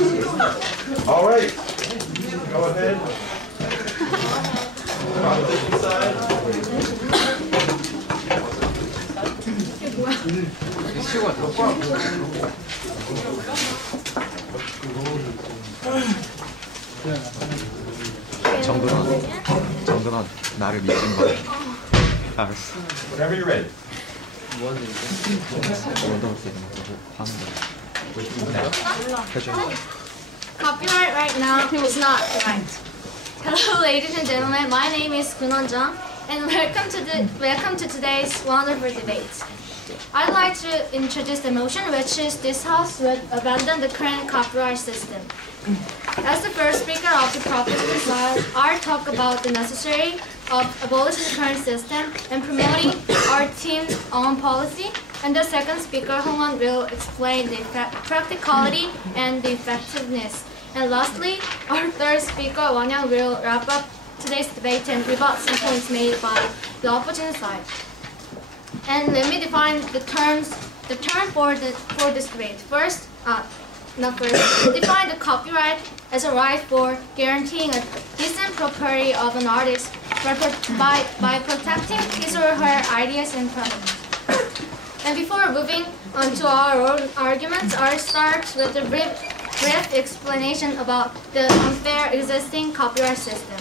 All right. Go ahead. Competition side. 정근아, 나를 믿은 거야. 알았어. Whenever you're ready. Copyright right now is not right. Hello, ladies and gentlemen. My name is Kunon Jung, and welcome to today's wonderful debate. I'd like to introduce the motion, which is this House would abandon the current copyright system. As the first speaker of the proposition side, I'll talk about the necessity of abolishing the current system and promoting our team's own policy. And the second speaker, Hong-won, will explain the practicality and the effectiveness. And lastly, our third speaker, Won-young, will wrap up today's debate and rebut some points made by the opposition side. And let me define the term for this debate. Define the copyright as a right for guaranteeing a decent property of an artist by protecting his or her ideas and products. And before moving on to our own arguments, I'll start with a brief explanation about the unfair existing copyright system.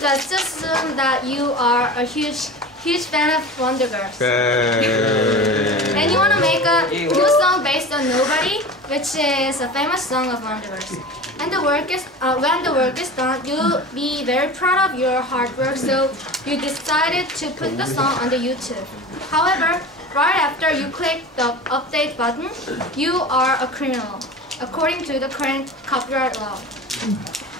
Let's assume that you are a huge fan of Wonder Girls. And you want to make a new song based on Nobody, which is a famous song of Wonder Girls. And when the work is done, you'll be very proud of your hard work, so you decided to put the song on the YouTube. However, right after you click the update button, you are a criminal, according to the current copyright law.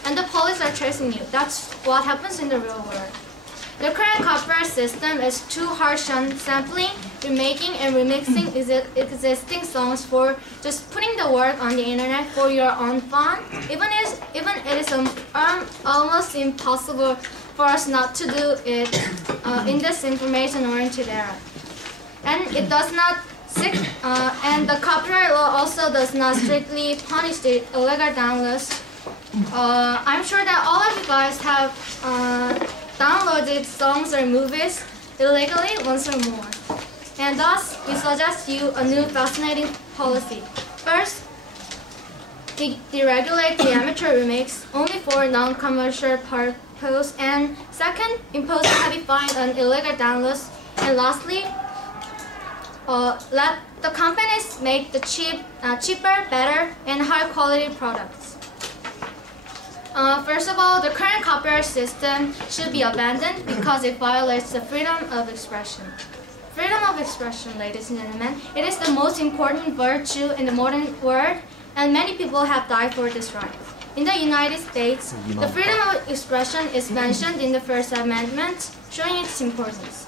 And the police are chasing you. That's what happens in the real world. The current copyright system is too harsh on sampling, remaking, and remixing existing songs for just putting the work on the internet for your own fun. Even it is almost impossible for us not to do it in this information-oriented era. And it does not, and the copyright law also does not strictly punish the illegal downloads. I'm sure that all of you guys have downloaded songs or movies illegally once or more. And thus, we suggest you a new fascinating policy. First, deregulate the amateur remix only for non-commercial purpose. And second, impose a heavy fine on illegal downloads. And lastly, let the companies make the cheaper, better, and high-quality products. First of all, the current copyright system should be abandoned because it violates the freedom of expression. Freedom of expression, ladies and gentlemen, it is the most important virtue in the modern world, and many people have died for this right. In the United States, the freedom of expression is mentioned in the First Amendment, showing its importance.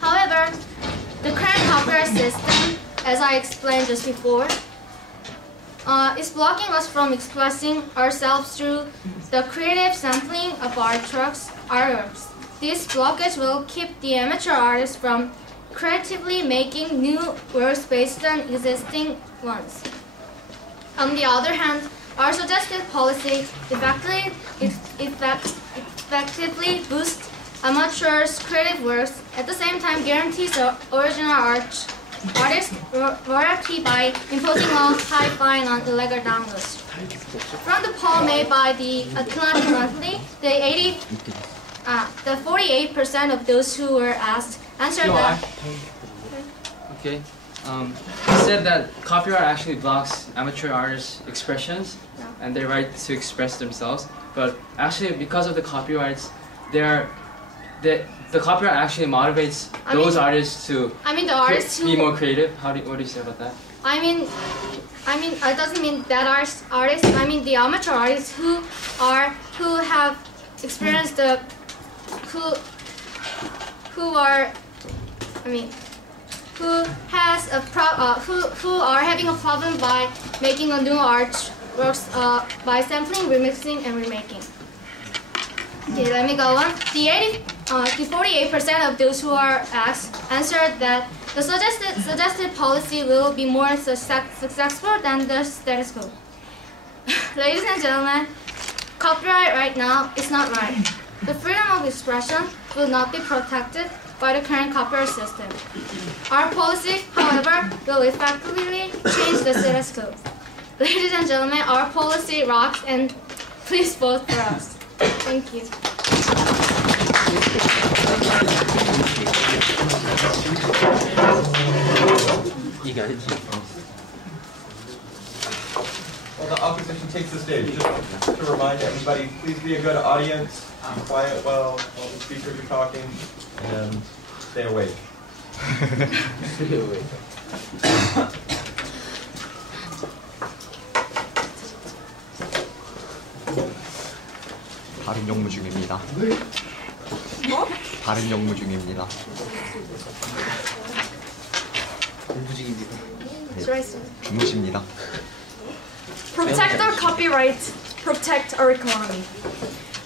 However, the current copyright system, as I explained just before, is blocking us from expressing ourselves through the creative sampling of artworks. This blockage will keep the amateur artists from creatively making new works based on existing ones. On the other hand, our suggested policy effectively boosts amateurs' creative works, at the same time guarantees the original artist royalty by imposing a high fine on illegal downloads. From the poll made by the Atlantic Monthly, the 48% of those who were asked answered that. Okay. You said that copyright actually blocks amateur artists' expressions and their right to express themselves. But actually, because of the copyrights, the copyright actually motivates those artists to be more creative. What do you say about that? I mean, it doesn't mean that artists. I mean the amateur artists who have experienced who are having a problem by making a new artworks by sampling, remixing, and remaking. Okay, let me go on. The 48% of those who are asked answered that The suggested policy will be more successful than the status quo. Ladies and gentlemen, copyright right now is not right. The freedom of expression will not be protected by the current copyright system. Our policy, however, will effectively change the status quo. Ladies and gentlemen, our policy rocks, and please vote for us. Thank you. Well, the opposition takes the stage. Just to remind everybody, please be a good audience. Be quiet while the speakers are talking, and stay awake. 발음 용무 중입니다. 발음 용무 중입니다. 주무십니다. Protect our copyright, protect our economy.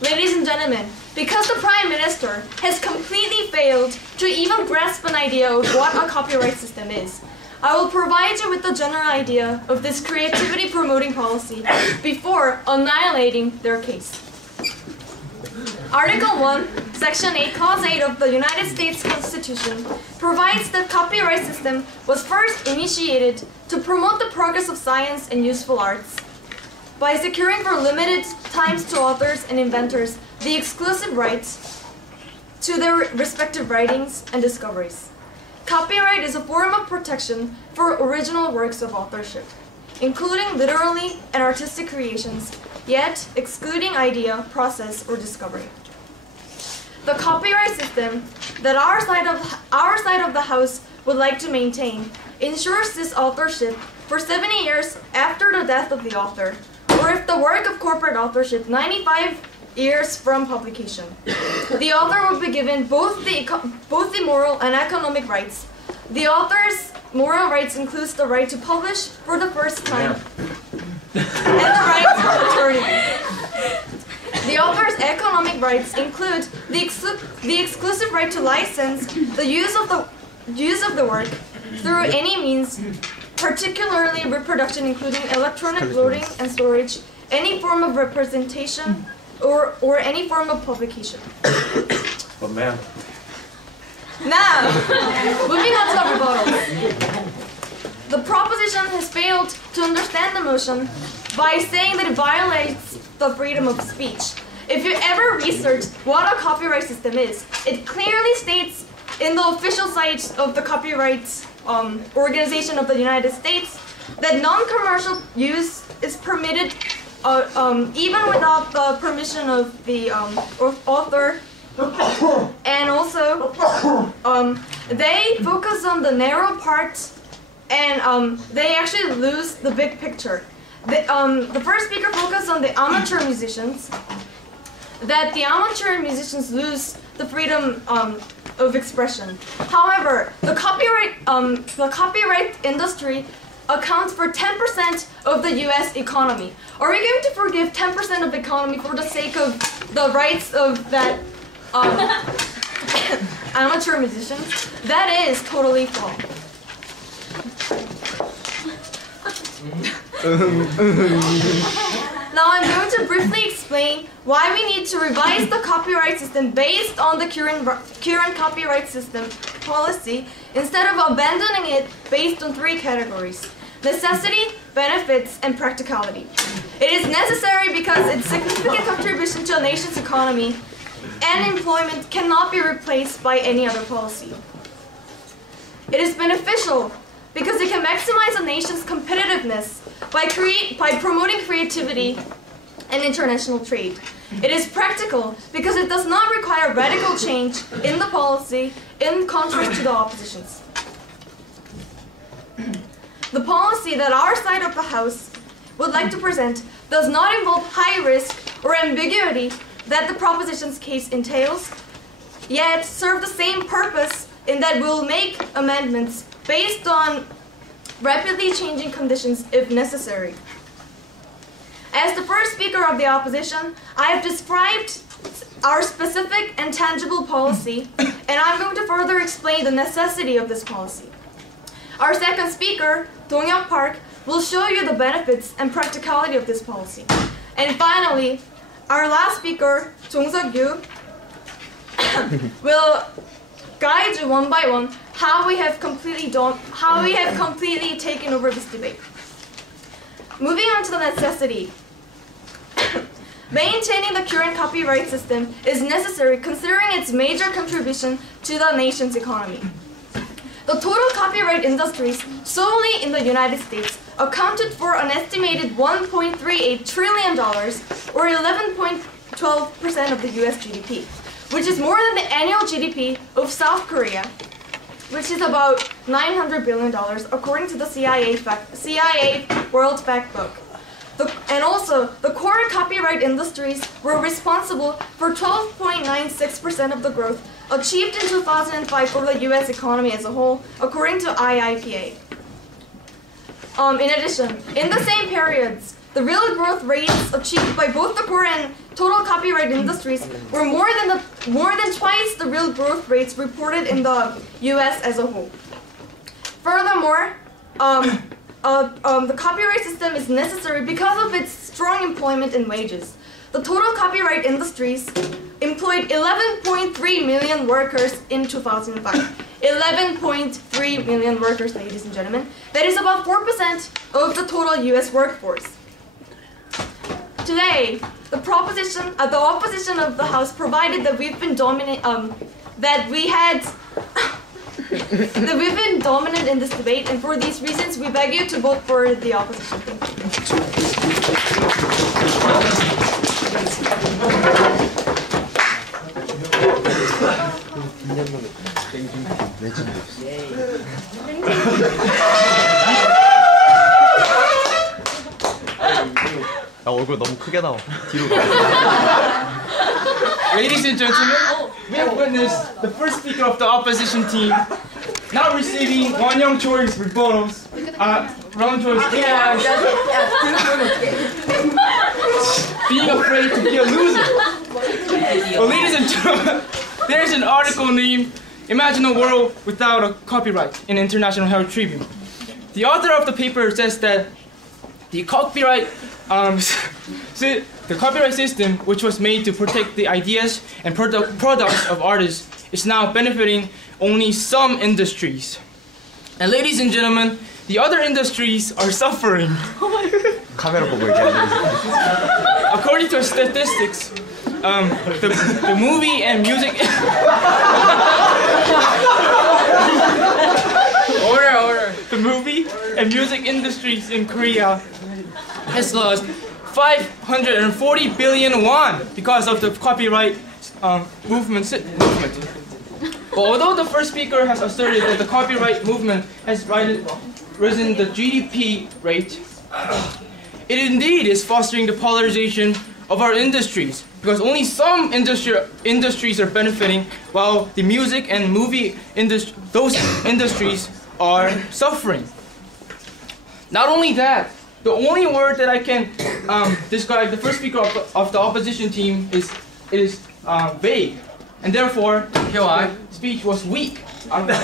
Ladies and gentlemen, because the Prime Minister has completely failed to even grasp an idea of what a copyright system is, I will provide you with the general idea of this creativity promoting policy before annihilating their case. Article 1, Section 8, Clause 8 of the United States Constitution provides that copyright system was first initiated to promote the progress of science and useful arts by securing for limited times to authors and inventors the exclusive rights to their respective writings and discoveries. Copyright is a form of protection for original works of authorship, including literary and artistic creations, yet excluding idea, process, or discovery. The copyright system that our side of the House would like to maintain ensures this authorship for 70 years after the death of the author, or if the work of corporate authorship 95 years from publication. The author will be given both the moral and economic rights. The author's moral rights includes the right to publish for the first time and the right to paternity. The author's economic rights include the exclusive right to license the use of the work through any means, particularly reproduction, including electronic loading and storage, any form of representation, or any form of publication. But ma'am. Now, moving on to the rebuttals. The proposition has failed to understand the motion by saying that it violates the freedom of speech. If you ever research what a copyright system is, it clearly states in the official site of the Copyright Organization of the United States that non-commercial use is permitted even without the permission of the author. And also, they focus on the narrow part, and they actually lose the big picture. The first speaker focused on the amateur musicians, that the amateur musicians lose the freedom of expression. However, the copyright industry accounts for 10% of the U.S. economy. Are we going to forgive 10% of the economy for the sake of the rights of that amateur musicians? That is totally false. Now I'm going to briefly explain why we need to revise the copyright system based on the current copyright system policy instead of abandoning it based on 3 categories: necessity, benefits, and practicality. It is necessary because its significant contribution to a nation's economy and employment cannot be replaced by any other policy. It is beneficial because it can maximize a nation's competitiveness by promoting creativity and international trade. It is practical because it does not require radical change in the policy in contrast to the opposition's. The policy that our side of the House would like to present does not involve high risk or ambiguity that the proposition's case entails, yet serve the same purpose in that we'll make amendments based on rapidly changing conditions if necessary. As the first speaker of the opposition, I have described our specific and tangible policy, and I'm going to further explain the necessity of this policy. Our second speaker, Dong-hyuk Park, will show you the benefits and practicality of this policy. And finally, our last speaker, Jong-seok Yu, will guide you one by one how we have completely taken over this debate. Moving on to the necessity. Maintaining the current copyright system is necessary considering its major contribution to the nation's economy. The total copyright industries solely in the United States accounted for an estimated $1.38 trillion, or 11.12% of the US GDP, which is more than the annual GDP of South Korea, which is about $900 billion, according to the CIA World Factbook. And also, the core copyright industries were responsible for 12.96% of the growth achieved in 2005 for the US economy as a whole, according to IIPA. In addition, in the same periods, the real growth rates achieved by both the core and total copyright industries were more than twice the real growth rates reported in the US as a whole. Furthermore, the copyright system is necessary because of its strong employment and wages. The total copyright industries employed 11.3 million workers in 2005. 11.3 million workers, ladies and gentlemen. That is about 4% of the total US workforce. Today, the opposition of the House provided that we've been dominant in this debate, and for these reasons, we beg you to vote for the opposition. 나 얼굴 너무 크게 나와. 뒤로 가. Ladies and gentlemen, we have witnessed the first speaker of the opposition team now receiving Won-young Choi's rebuttals. Round Choi's being afraid to be a loser. But ladies and gentlemen, there's an article named "Imagine a World Without a Copyright" in International Herald Tribune. The author of the paper says that the copyright system, which was made to protect the ideas and products of artists, is now benefiting only some industries. And ladies and gentlemen, the other industries are suffering. 카메라 보고 얘기하는. According to statistics, the movie and music the movie and music industries in Korea has lost 540 billion won because of the copyright movement. But although the first speaker has asserted that the copyright movement has risen the GDP rate, it indeed is fostering the polarization of our industries, because only some industries are benefiting while the music and movie those industries are suffering. Not only that, the only word that I can describe the first speaker of the opposition team is vague, and therefore his speech was weak. The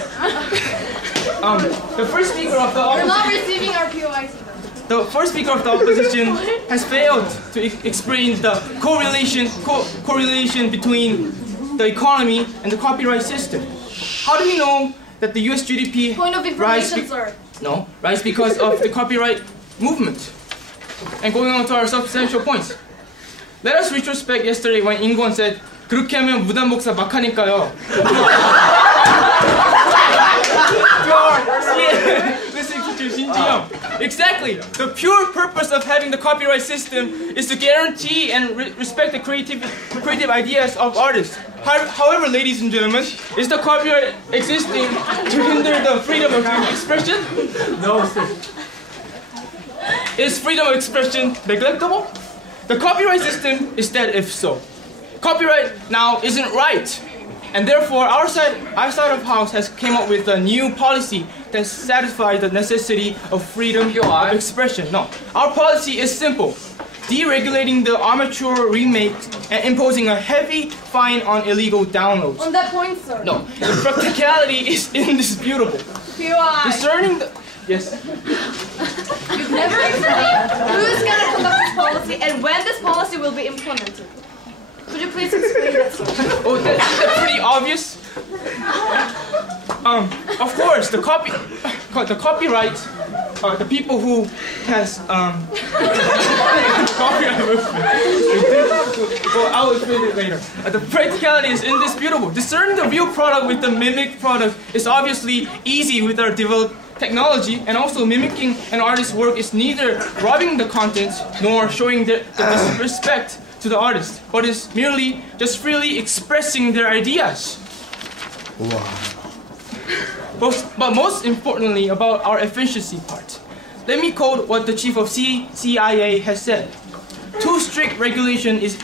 first speaker of the We're not receiving our POIs. The first speaker of the opposition has failed to explain the correlation between the economy and the copyright system. How do we know that the US GDP Point of information, sir. rise because of the copyright movement? And going on to our substantial points. Let us retrospect yesterday when Ingwon said, 그렇게 하면 무단 복사 막 하니까요. Listening to Shin Ji-young. Exactly. The pure purpose of having the copyright system is to guarantee and respect the creative ideas of artists. However, ladies and gentlemen, is the copyright existing to hinder the freedom of expression? No, sir. Is freedom of expression neglectable? The copyright system is dead if so. Copyright now isn't right. And therefore, our side of house has came up with a new policy that satisfies the necessity of freedom of expression. No, our policy is simple. Deregulating the amateur remakes and imposing a heavy fine on illegal downloads. On that point, sir. No, the practicality is indisputable. Discerning the yes. You've never explained who's going to conduct this policy and when this policy will be implemented. Could you please explain that, sir? Oh, that's pretty obvious. Of course, the copyright, the people who has copyright movement. Well, I'll explain it later. The practicality is indisputable. Discerning the real product with the mimic product is obviously easy with our developed technology, and also mimicking an artist's work is neither robbing the content nor showing the disrespect to the artist, but is merely just freely expressing their ideas. 우와. But most importantly, about our efficiency part. Let me quote what the chief of CIA has said. Too strict regulation is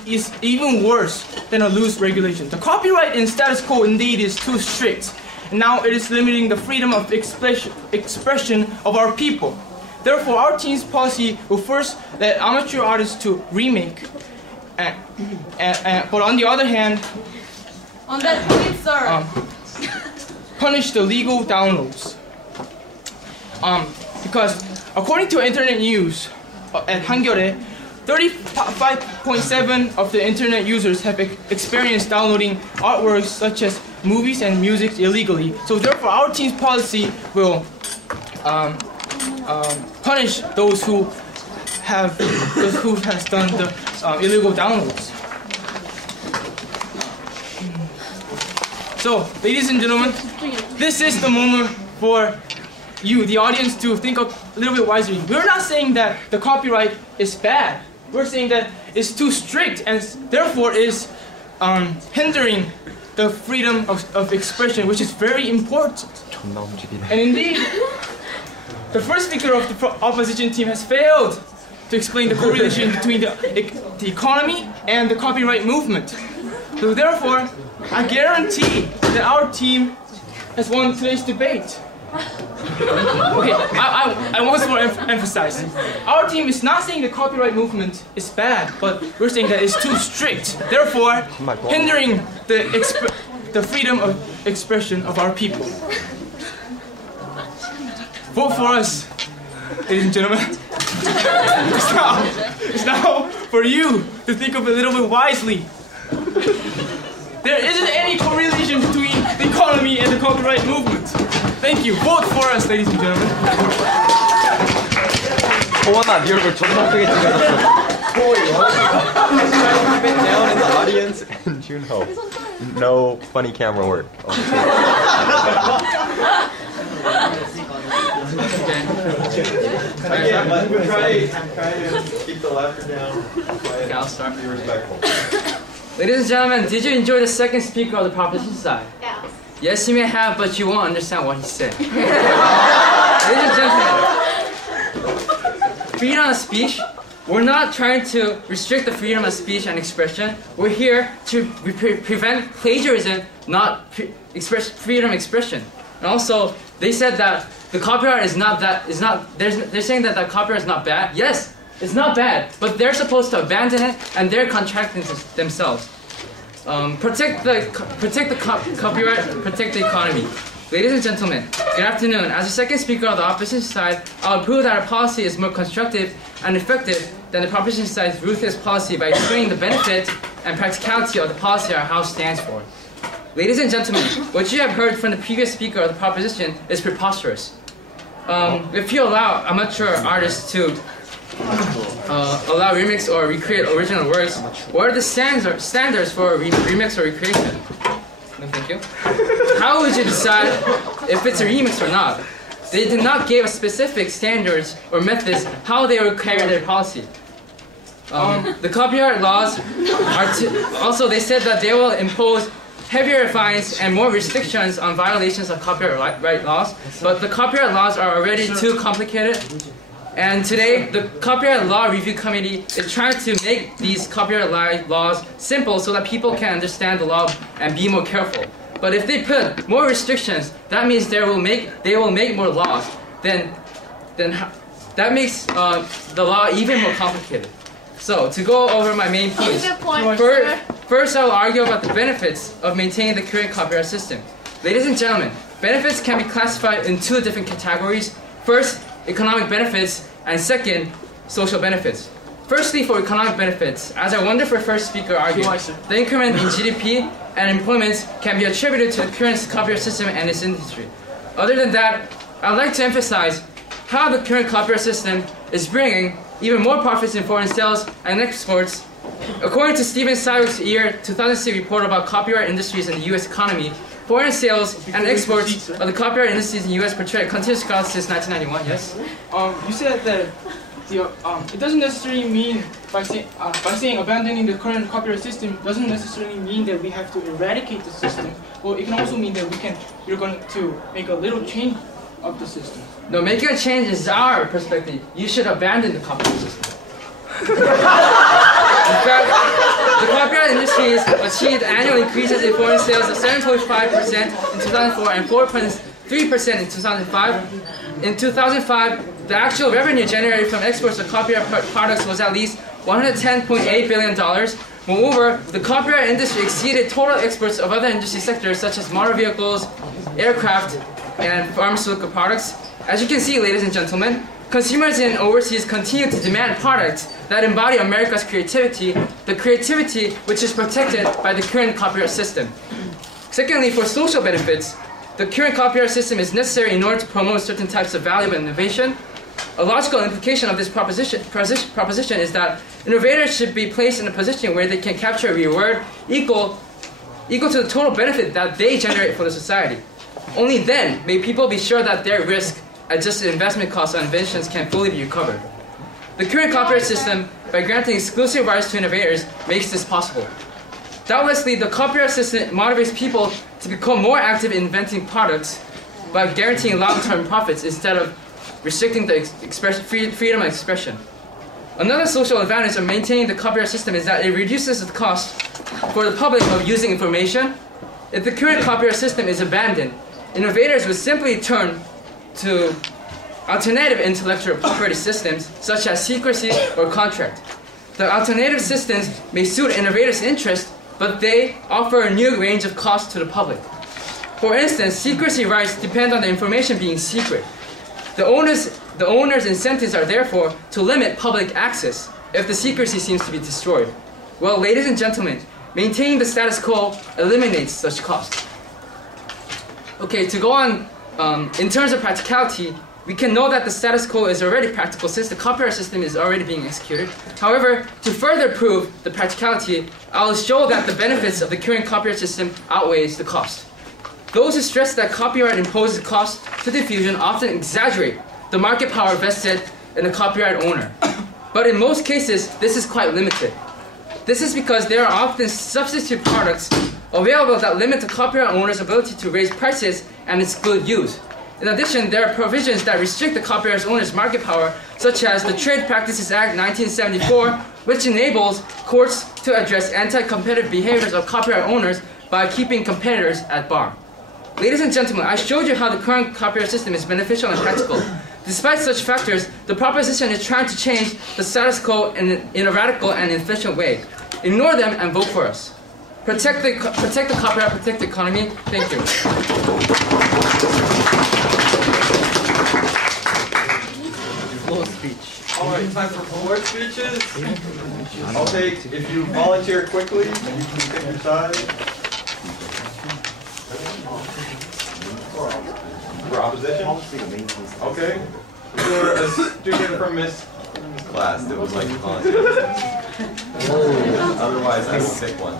even worse than a loose regulation. The copyright in status quo indeed is too strict. And now it is limiting the freedom of expression of our people. Therefore, our team's policy will first let amateur artists to remake, but on the other hand, On that point, sir. punish the legal downloads. Because according to internet news at Hangyeore, 35.7% of the internet users have experienced downloading artworks such as movies and music illegally. So therefore, our team's policy will punish those who has done the illegal downloads. So, ladies and gentlemen, this is the moment for you, the audience, to think a little bit wisely. We're not saying that the copyright is bad. We're saying that it's too strict and therefore is hindering the freedom of expression, which is very important. 존나 움직이네. And indeed, the first speaker of the opposition team has failed to explain the correlation between the economy and the copyright movement. So therefore, I guarantee that our team has won today's debate. Okay, I once more emphasize. Our team is not saying the copyright movement is bad, but we're saying that it's too strict, therefore hindering the freedom of expression of our people. Vote for us, ladies and gentlemen. It's now for you to think of it a little bit wisely. There isn't any correlation between the economy and the copyright movement. Thank you. Vote for us, ladies and gentlemen. 호원아, 네 얼굴 존나 크게 찍어줬어. Keep it down in the audience, and Junho, no funny camera work. Again, try to keep the laughter down. Okay, I'll start. Be respectful. Ladies and gentlemen, did you enjoy the second speaker of the proposition side? Yeah. Yes, you may have, but you won't understand what he said. Ladies and gentlemen, freedom of speech, we're not trying to restrict the freedom of speech and expression. We're here to prevent plagiarism, not freedom of expression. And also, they said that the copyright they're saying that the copyright is not bad. Yes, it's not bad, but they're supposed to abandon it, and they're contracting themselves. Protect the copyright, protect the economy. Ladies and gentlemen, good afternoon. As the second speaker of the opposition side, I'll prove that our policy is more constructive and effective than the opposition side's ruthless policy by explaining the benefit and practicality of the policy our house stands for. Ladies and gentlemen, what you have heard from the previous speaker of the proposition is preposterous. If you allow amateur artists to allow remix or recreate original works, what are the standards for remix or recreation? No, thank you. How would you decide if it's a remix or not? They did not give specific standards or methods how they will carry their policy. The copyright laws also they said that they will impose heavier fines and more restrictions on violations of copyright laws, but the copyright laws are already too complicated. And today, the Copyright Law Review Committee is trying to make these copyright laws simple so that people can understand the law and be more careful. But if they put more restrictions, that means they will make more laws. Then that makes the law even more complicated. So to go over my main points, first I will argue about the benefits of maintaining the current copyright system. Ladies and gentlemen, benefits can be classified in two different categories. First, economic benefits, and second, social benefits. Firstly, for economic benefits, as our wonderful first speaker argued, the increment in GDP and employment can be attributed to the current copyright system and its industry. Other than that, I'd like to emphasize how the current copyright system is bringing even more profits in foreign sales and exports. According to Stephen Sywick's year 2006 report about copyright industries in the U.S. economy, foreign sales and exports of the copyright industries in the U.S. portray continuous growth since 1991. Yes. You said that it doesn't necessarily mean by saying abandoning the current copyright system doesn't necessarily mean that we have to eradicate the system. Well, it can also mean that we're going to make a little change of the system. No, making a change is our perspective. You should abandon the copyright system. In fact, the copyright industry has achieved annual increases in foreign sales of 7.5% in 2004 and 4.3% in 2005. In 2005, the actual revenue generated from exports of copyright products was at least $110.8 billion. Moreover, the copyright industry exceeded total exports of other industry sectors such as motor vehicles, aircraft, and pharmaceutical products. As you can see, ladies and gentlemen, consumers in overseas continue to demand products that embody America's creativity, the creativity which is protected by the current copyright system. Secondly, for social benefits, the current copyright system is necessary in order to promote certain types of valuable innovation. A logical implication of this proposition is that innovators should be placed in a position where they can capture a reward equal to the total benefit that they generate for the society. Only then may people be sure that their risk-adjusted investment costs on inventions can fully be recovered. The current copyright system, by granting exclusive rights to innovators, makes this possible. Doubtlessly, the copyright system motivates people to become more active in inventing products by guaranteeing long-term profits instead of restricting the freedom of expression. Another social advantage of maintaining the copyright system is that it reduces the cost for the public of using information. If the current copyright system is abandoned, innovators would simply turn to alternative intellectual property systems such as secrecy or contract. The alternative systems may suit innovators' interests, but they offer a new range of costs to the public. For instance, secrecy rights depend on the information being secret. The owner's incentives are therefore to limit public access if the secrecy seems to be destroyed. Well, ladies and gentlemen, maintaining the status quo eliminates such costs. Okay, to go on, in terms of practicality, we can know that the status quo is already practical since the copyright system is already being executed. However, to further prove the practicality, I'll show that the benefits of the current copyright system outweighs the cost. Those who stress that copyright imposes cost to diffusion often exaggerate the market power vested in the copyright owner. But in most cases, this is quite limited. This is because there are often substitute products available that limit the copyright owner's ability to raise prices and exclude use. In addition, there are provisions that restrict the copyright owner's market power, such as the Trade Practices Act 1974, which enables courts to address anti-competitive behaviors of copyright owners by keeping competitors at bar. Ladies and gentlemen, I showed you how the current copyright system is beneficial and practical. Despite such factors, the proposition is trying to change the status quo in a radical and efficient way. Ignore them and vote for us. Protect the copyright, protect the economy. Thank you. Floor speech. All right, time for floor speeches. I'll take, if you volunteer quickly, you can pick your side. For opposition? Okay. Is there a student from Miss class that would like to volunteer? Otherwise, I will pick one.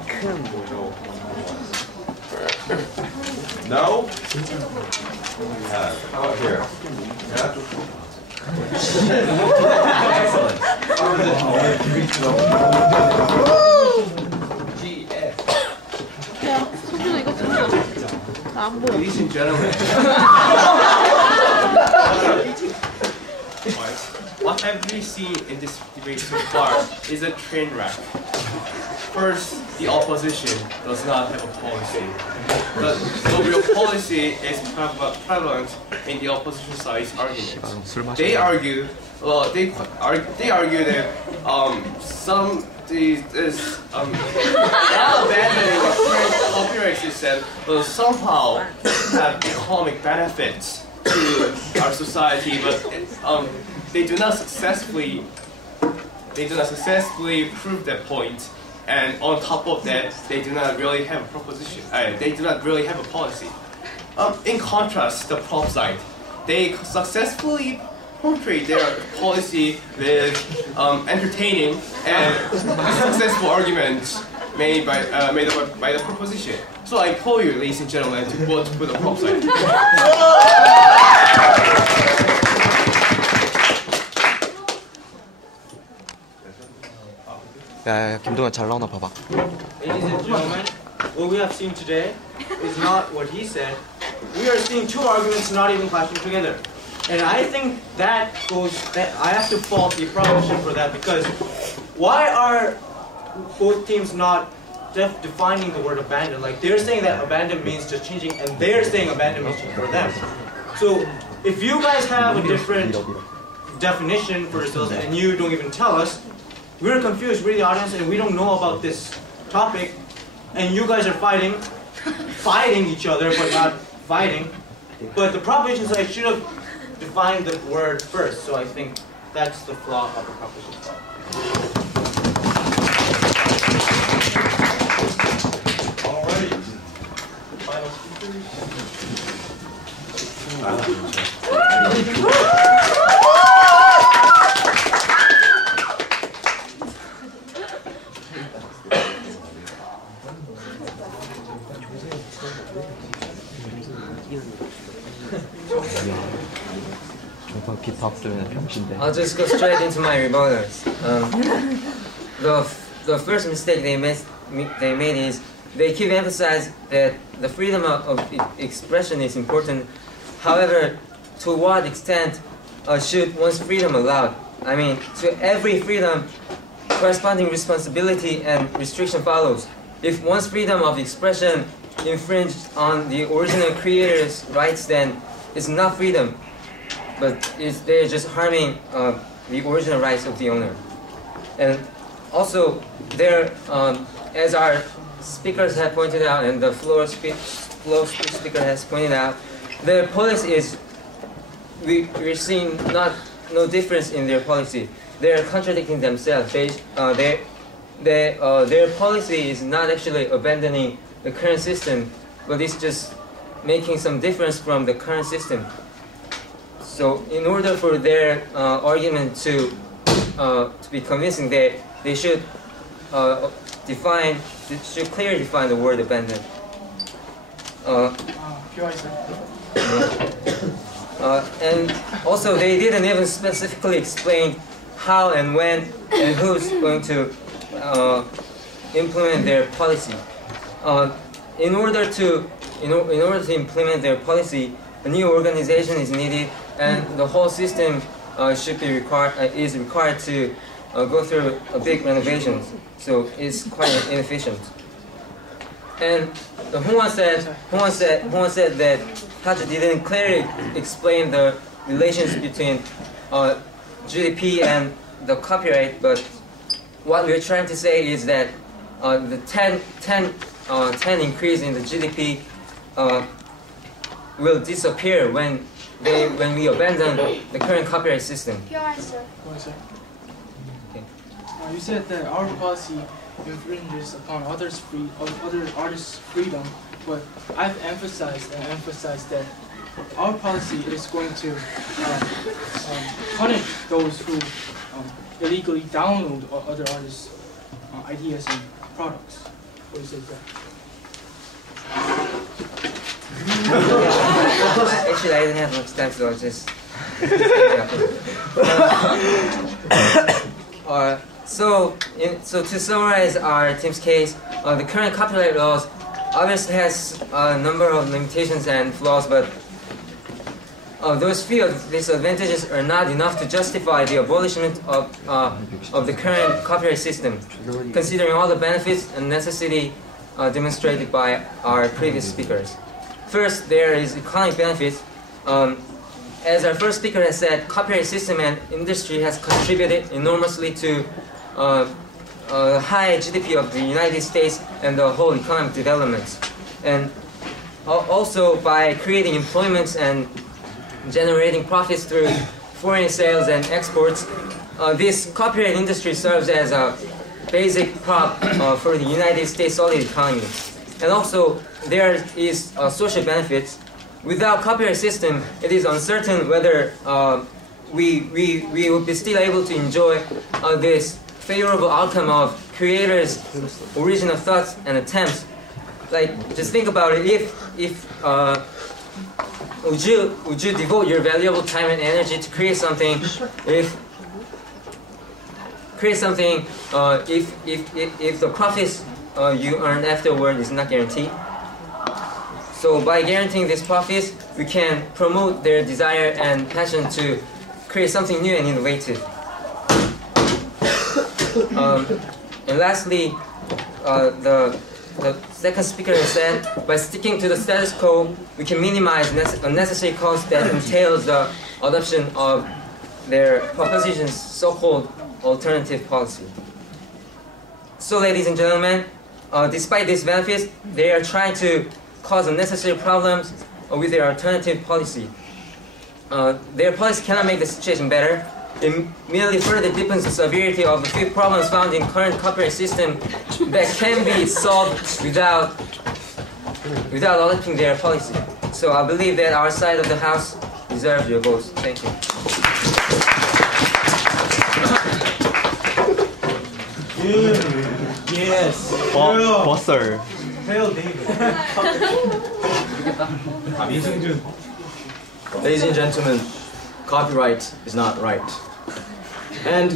No? What do we have? How about here? Ladies and gentlemen, what have we seen in this debate so far is a train wreck. First, the opposition does not have a policy. But the real policy is prevalent in the opposition side's arguments. They argue, that while abandoning the current copyright system will somehow have economic benefits to our society, but they do not successfully prove that point. And on top of that, they do not really have a proposition. They do not really have a policy. In contrast, the prop side, they successfully portray their policy with entertaining and successful arguments made by the proposition. So I call you, ladies and gentlemen, to vote for the prop side. 야, 김동현 잘 나오나 봐봐. Ladies and gentlemen, what we have seen today is not what he said. We are seeing two arguments not even clashing together. And I think that I have to fault the proposition for that, because why are both teams not defining the word abandon? Like, they're saying that abandon means just changing, and they're saying abandon means change for them. So if you guys have a different definition for yourselves and you don't even tell us, we're confused, we're the audience, and we don't know about this topic, and you guys are fighting each other, but not fighting. But the proposition side should have defined the word first, so I think that's the flaw of the proposition side. Alright. Final I'll just go straight into my rebuttals. The first mistake they made is they keep emphasizing that the freedom of expression is important. However, to what extent should one's freedom allowed? I mean, to every freedom, corresponding responsibility and restriction follows. If one's freedom of expression infringes on the original creator's rights, then it's not freedom, but they're just harming the original rights of the owner. And also, as our speakers have pointed out, and the floor speech speaker has pointed out, their policy is, we're seeing no difference in their policy. They're contradicting themselves. Their policy is not actually abandoning the current system, but it's just making some difference from the current system. So in order for their argument to be convincing, they should clearly define the word abandon. And also, they didn't even specifically explain how and when and who's going to implement their policy. In order to implement their policy, a new organization is needed, and the whole system is required to go through a big renovation. So it's quite inefficient. And Hongwan said that Haji didn't clearly explain the relations between GDP and the copyright, but what we're trying to say is that the 10 increase in the GDP will disappear when we abandon the current copyright system. You said that our policy infringes upon other artists' freedom, but I've emphasized that our policy is going to punish those who illegally download other artists' ideas and products. What do you say to that? Actually, I didn't have much time, so I'll just. So to summarize our team's case, the current copyright laws obviously has a number of limitations and flaws, but those few disadvantages are not enough to justify the abolishment of the current copyright system, considering all the benefits and necessity demonstrated by our previous speakers. First, there is economic benefits. As our first speaker has said, copyright system and industry has contributed enormously to high GDP of the United States and the whole economic development. And also by creating employments and generating profits through foreign sales and exports, this copyright industry serves as a basic prop for the United States solid economy. And also, there is social benefits. Without copyright system, it is uncertain whether we will be still able to enjoy this favorable outcome of creators' original thoughts and attempts. Like, just think about it. If would you devote your valuable time and energy to create something? If the profits you earn afterward is not guaranteed. So by guaranteeing these profits, we can promote their desire and passion to create something new and innovative. And lastly, the second speaker said, by sticking to the status quo, we can minimize unnecessary costs that entails the adoption of their proposition's so-called alternative policy. So, ladies and gentlemen, despite these benefits, they are trying to cause unnecessary problems with their alternative policy. Their policy cannot make the situation better. It merely further deepens the severity of the few problems found in current copyright system that can be solved without adopting their policy. So I believe that our side of the house deserves your votes. Thank you. Yes. Bosser. Hail David. Ladies and gentlemen, copyright is not right. And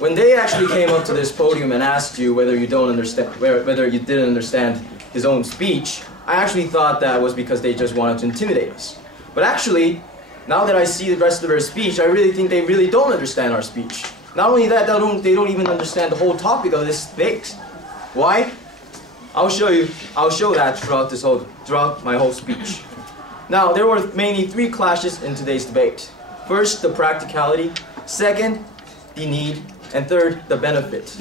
when they actually came up to this podium and asked you whether you didn't understand his own speech, I actually thought that was because they just wanted to intimidate us. But actually, now that I see the rest of their speech, I really think they really don't understand our speech. Not only that, they don't even understand the whole topic of this debate. Why? I'll show that throughout my whole speech. Now, there were mainly three clashes in today's debate. First, the practicality. Second, the need. And third, the benefit.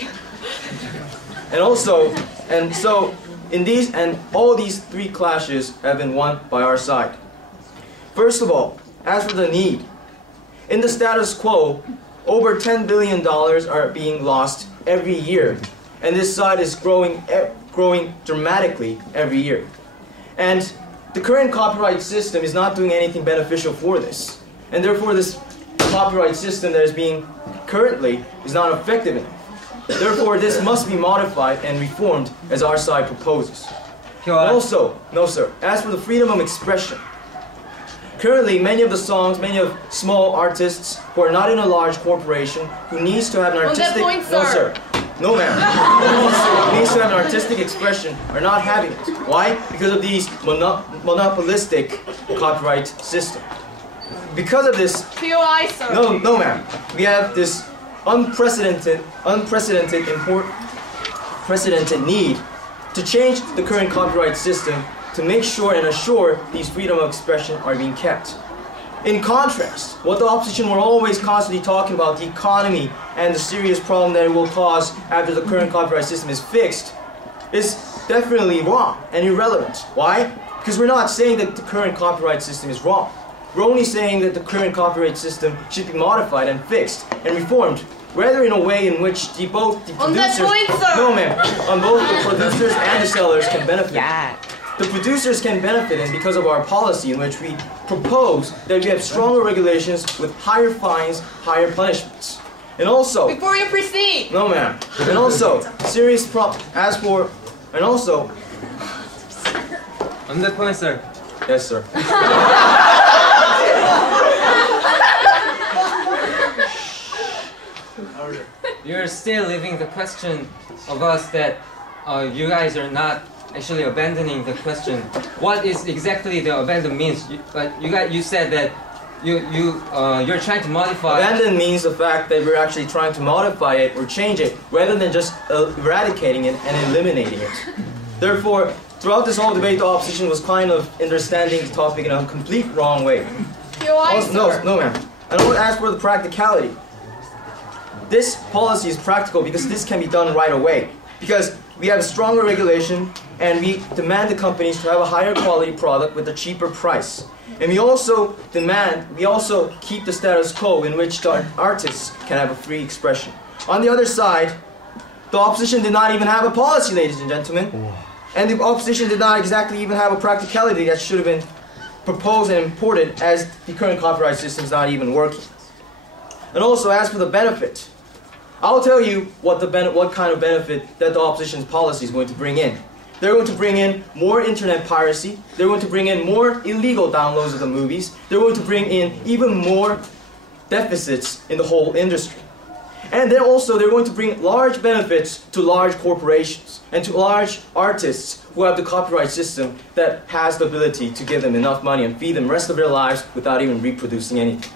All these three clashes have been won by our side. First of all, as for the need, in the status quo, over $10 billion are being lost every year, and this side is growing dramatically every year. And the current copyright system is not doing anything beneficial for this, and therefore this copyright system that is being currently is not effective enough. Therefore, this must be modified and reformed as our side proposes. Also, no sir, as for the freedom of expression, currently many of small artists who are not in a large corporation, who needs to have an artistic... On that point, sir. No sir. No ma'am. Who needs to have an artistic expression are not having it. Why? Because of these monopolistic copyright system. Because of this... POI, sir. No ma'am. We have this unprecedented need to change the current copyright system to make sure and assure these freedom of expression are being kept. In contrast, what the opposition were always constantly talking about, the economy and the serious problem that it will cause after the current copyright system is fixed, is definitely wrong and irrelevant. Why? Because we're not saying that the current copyright system is wrong. We're only saying that the current copyright system should be modified and fixed and reformed, rather in a way in which both the producers... On that point, sir! No ma'am. On both the producers and the sellers can benefit. Yeah. The producers can benefit, and because of our policy in which we propose that we have stronger regulations with higher fines, higher punishments. And also... Before you proceed! No ma'am. And also, On that point, sir. Yes, sir. You're still leaving the question of us that you guys are not actually abandoning the question. What is exactly the abandon means? You said that you're trying to modify. Abandon means the fact that we're actually trying to modify it or change it, rather than just eradicating it and eliminating it. Therefore, throughout this whole debate, the opposition was kind of understanding the topic in a complete wrong way. No, ma'am. And I want to ask for the practicality. This policy is practical because this can be done right away. because we have stronger regulation and we demand the companies to have a higher quality product with a cheaper price. And we also keep the status quo in which the artists can have a free expression. On the other side, the opposition did not even have a policy, ladies and gentlemen. And the opposition did not exactly even have a practicality that should have been proposed and imported, as the current copyright system is not even working. And also, as for the benefit, I'll tell you what kind of benefit that the opposition's policy is going to bring in. They're going to bring in more internet piracy. They're going to bring in more illegal downloads of the movies. They're going to bring in even more deficits in the whole industry. And then also they're going to bring large benefits to large corporations and to large artists who have the copyright system that has the ability to give them enough money and feed them the rest of their lives without even reproducing anything.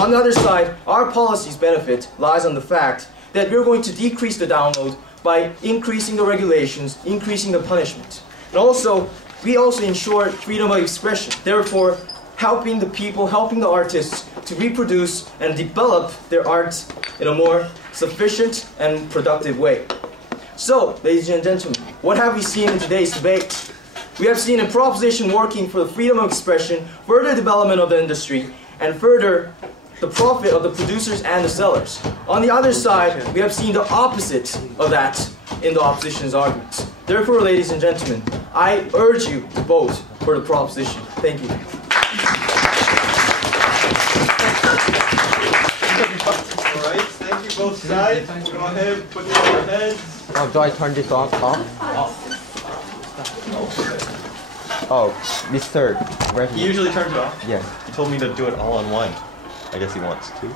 On the other side, our policy's benefit lies on the fact that we're going to decrease the download by increasing the regulations, increasing the punishment. And also, we also ensure freedom of expression, therefore helping the people, helping the artists to reproduce and develop their art in a more sufficient and productive way. So, ladies and gentlemen, what have we seen in today's debate? We have seen a proposition working for the freedom of expression, further development of the industry, and further the profit of the producers and the sellers. On the other side, we have seen the opposite of that in the opposition's arguments. Therefore, ladies and gentlemen, I urge you to vote for the proposition. Thank you. Alright, thank you both sides. Go ahead, put down your heads. Oh, do I turn this off? Oh, Mr. Where He usually turns it off. Yes. He told me to do it all on one. I guess he wants to.